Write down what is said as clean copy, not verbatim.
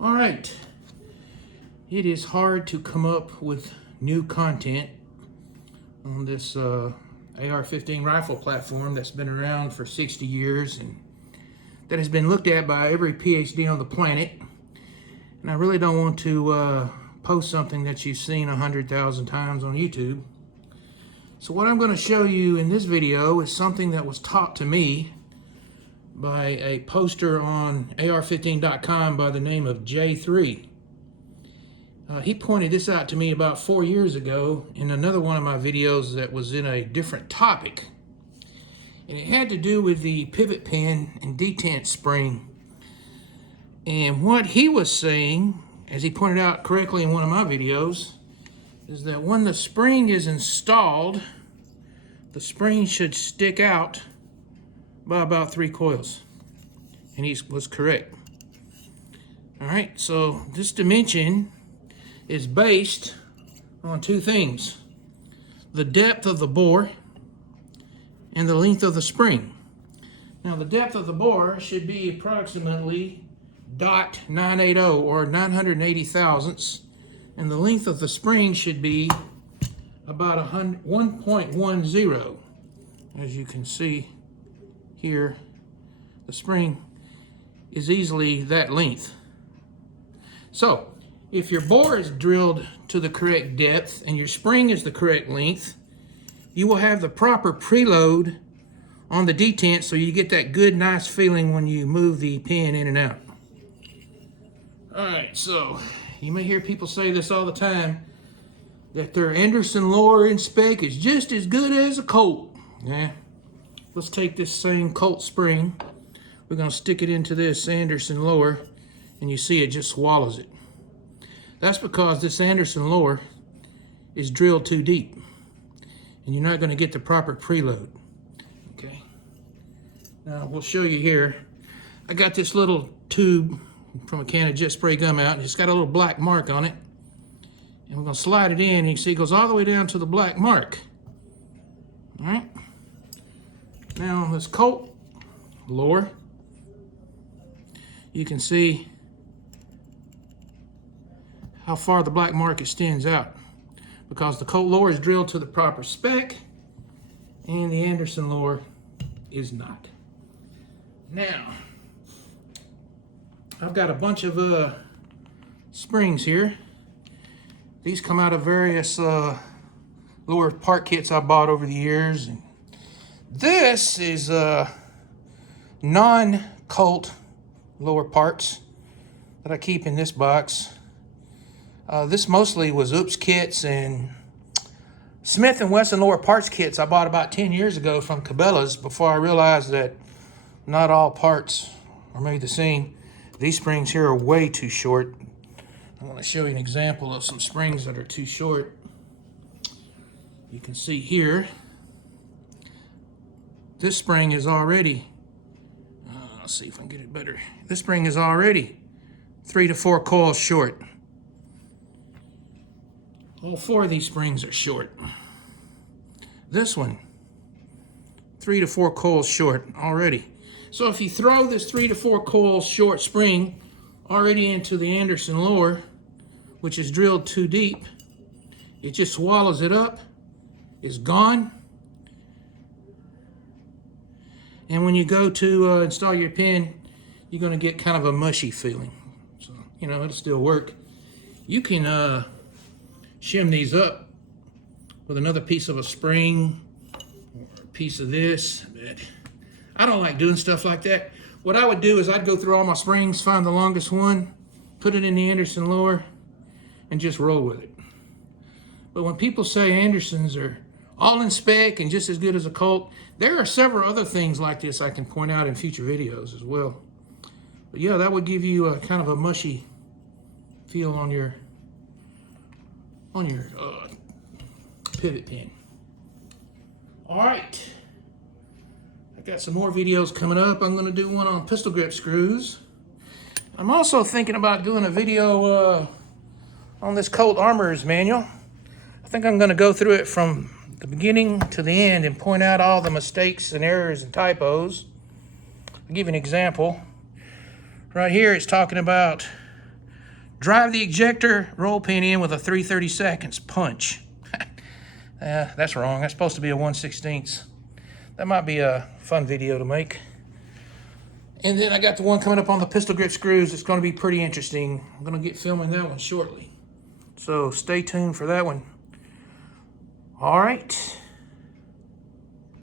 All right, it is hard to come up with new content on this AR-15 rifle platform that's been around for 60 years and that has been looked at by every PhD on the planet. And I really don't want to post something that you've seen 100,000 times on YouTube. So what I'm going to show you in this video is something that was taught to me by a poster on AR15.com by the name of J3. He pointed this out to me about 4 years ago in another one of my videos that was in a different topic. And it had to do with the pivot pin and detent spring. And what he was saying, as he pointed out correctly in one of my videos, is that when the spring is installed, the spring should stick out by about 3 coils. And he was correct. All right, so this dimension is based on 2 things: the depth of the bore and the length of the spring. Now the depth of the bore should be approximately .980 or 980 thousandths, and the length of the spring should be about 1.10. As you can see here, the spring is easily that length. So if your bore is drilled to the correct depth and your spring is the correct length, you will have the proper preload on the detent, so you get that good, nice feeling when you move the pin in and out. All right, so you may hear people say this all the time, that their Anderson lower in spec is just as good as a Colt. Yeah, let's take this same Colt spring. We're gonna stick it into this Anderson lower, and you see it just swallows it. That's because this Anderson lower is drilled too deep, and you're not gonna get the proper preload. Okay, now we'll show you here. I got this little tube from a can of jet spray gum out, and it's got a little black mark on it. And we're gonna slide it in, and you can see it goes all the way down to the black mark. All right, now on this Colt lower, you can see how far the black mark extends out, because the Colt lower is drilled to the proper spec and the Anderson lower is not. Now, I've got a bunch of springs here. These come out of various lower part kits I bought over the years. And this is non-Colt lower parts that I keep in this box. This mostly was Oops kits and Smith & Wesson lower parts kits I bought about 10 years ago from Cabela's, before I realized that not all parts are made the same. These springs here are way too short. I want to show you an example of some springs that are too short. You can see here, this spring is already, let's see if I can get it better. This spring is already 3 to 4 coils short. All 4 of these springs are short. This one, 3 to 4 coils short already. So if you throw this 3 to 4 coil short spring already into the Anderson lower, which is drilled too deep, it just swallows it up, it's gone. And when you go to install your pin, you're gonna get kind of a mushy feeling. So, you know, it'll still work. You can shim these up with another piece of a spring or a piece of this, but I don't like doing stuff like that. What I would do is I'd go through all my springs, find the longest one, put it in the Anderson lower, and just roll with it. But when people say Andersons are all in spec and just as good as a Colt, there are several other things like this I can point out in future videos as well. But yeah, that would give you a kind of a mushy feel on your pivot pin. All right, I got some more videos coming up. I'm gonna do one on pistol grip screws. I'm also thinking about doing a video on this Colt Armorer's Manual. I think I'm gonna go through it from the beginning to the end and point out all the mistakes and errors and typos. I'll give you an example. Right here it's talking about drive the ejector roll pin in with a 3/32 punch. That's wrong. That's supposed to be a 1/16. That might be a fun video to make. And then I got the one coming up on the pistol grip screws. It's going to be pretty interesting. I'm going to get filming that one shortly. So stay tuned for that one. All right.